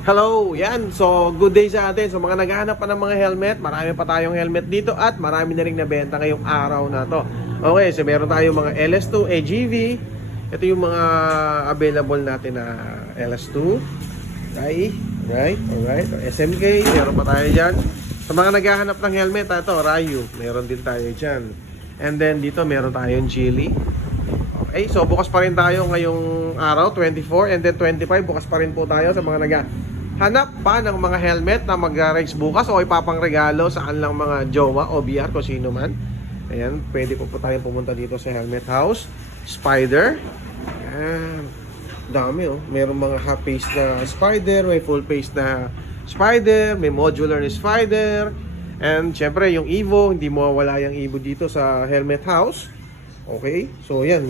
Hello, yan. So, good day sa atin. So, mga naghahanap pa ng mga helmet, marami pa tayong helmet dito at marami na rin nabenta ngayong araw na to. Okay, so meron tayong mga LS2, AGV. Ito yung mga available natin na LS2. Alright. SMK, meron pa tayo dyan. Sa mga naghahanap ng helmet, ito, Ryu. Meron din tayo dyan. And then, dito meron tayong Geely. Okay, so bukas pa rin tayo ngayong araw, 24, and then 25, bukas pa rin po tayo sa mga naghahanap pa ng mga helmet na mag-race bukas o ipapangregalo sa kanilang mga jowa o BR kung sino man. Ayan, pwede po tayong pumunta dito sa Helmet House. Spider. Ayan, dami oh. Merong mga half face na Spider, may full face na Spider, may modular na Spider. And syempre yung Evo, hindi mo mawala yung Evo dito sa Helmet House. Okay, so yan,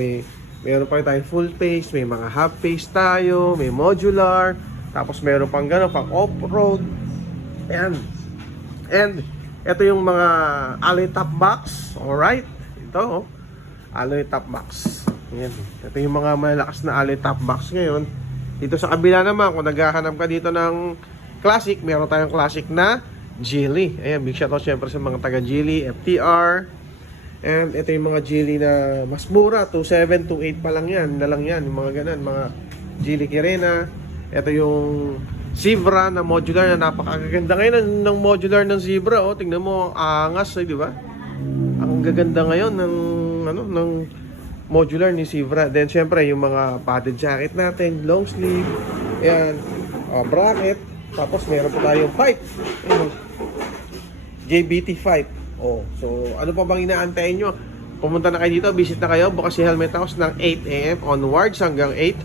meron pa rin tayong full face, may mga half face tayo, may modular, tapos meron pang gano'n, pang off-road. Ayan. And ito yung mga alloy top box. Alright, ito alloy top box. Ayan. Ito yung mga malakas na alloy top box ngayon. Dito sa kabila naman, kung naghahanap ka dito ng classic, meron tayong classic na Geely. Ayan, big shoutout syempre sa mga taga Geely, FTR. And ito yung mga Geely na mas mura, 2.7, 2.8 pa lang yan, yung mga ganun, mga Geely Kirena. Ito yung Zebra na modular na napakaganda ngayon ng modular ng Zebra. Oh, tingnan mo, ang angas, di ba? Ang gaganda ngayon ng modular ni Zebra. Then syempre yung mga padded jacket natin, long sleeve, ayan, bracket, tapos meron pa tayong pipe. Ayan, JBT5. Oh, so ano pa bang inaantayin nyo? Pumunta na kayo dito, visit na kayo, bukas si Helmet House ng 8 AM onwards hanggang 8.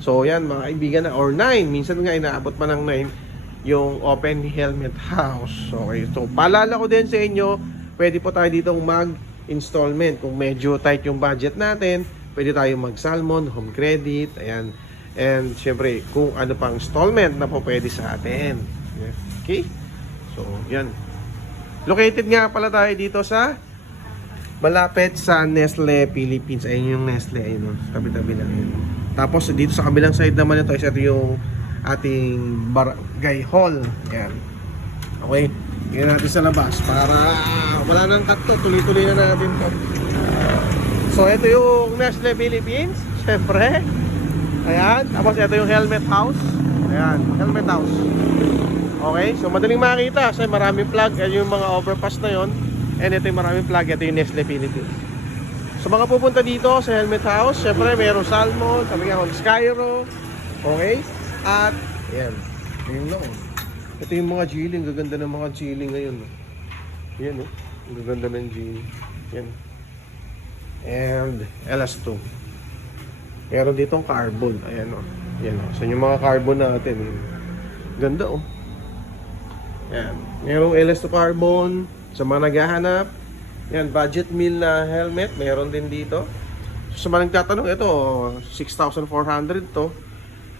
So yan mga kaibigan na, or 9, minsan nga inaabot pa ng 9 yung open Helmet House. Okay, so paalala ko din sa inyo, pwede po tayo ditong mag-installment. Kung medyo tight yung budget natin, pwede tayo mag-Salmon, home credit, ayan. And syempre, kung ano pang installment na po pwede sa atin. Okay? So yan. Located nga pala tayo dito sa malapit sa Nestle Philippines. Ayun yung Nestle, ayun, tabi-tabi lang yun. Tapos dito sa kabilang side naman ito, ito yung ating barangay hall. Ayan. Okay, tingnan natin sa labas para wala nang cut to, tuloy-tuloy na natin to. So ito yung Nestle Philippines, syempre. Ayan, tapos ito yung Helmet House. Ayan, Helmet House. Okay, so madaling makita kasi maraming flag. Yan yung mga overpass na yon. And ito yung maraming flag. Ito yung Nestle Philippines. So mga pupunta dito sa Helmet House, syempre mayroong Salmon, sabi nga Skyro. Okay, at yan, yung noon. Ito yung mga Geely. Ang gaganda ng mga Geely ngayon. Yan oh, ang gaganda ng Geely. Yan. And LS2. Meron ditong carbon. Ayan oh. Yan oh. So yung mga carbon natin. Yan. Ganda oh. Yan. Merong LS2 carbon sa mga naghahanap. Yan, budget meal na helmet, meron din dito. So, sa mga nagtatanong, ito 6,400 to.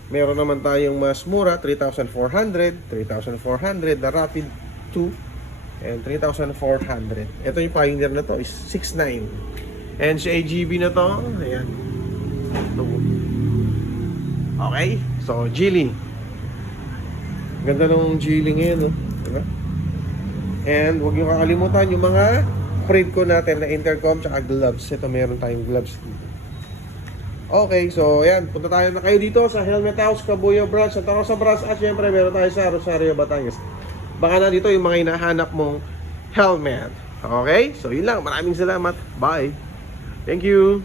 Meron naman tayong mas mura, 3,400, 3,400 na Rapid 2 and 3,400. Ito yung Pioneer na to is 6,900. And si AGV na to, ayan. Ito. Okay, so Geely. Ganda nung Geely ngayon, no? Diba? And huwag nyo kakalimutan yung mga Fredco natin na intercom tsaka gloves. Ito meron tayong gloves dito. Okay, so ayan, punta tayo na kayo dito sa Helmet House, Cabuyo Branch, Santa Rosa Branch, at syempre meron tayo sa Rosario, Batangas. Baka na dito yung mga hinahanap mong helmet. Okay, so yun lang, maraming salamat. Bye. Thank you.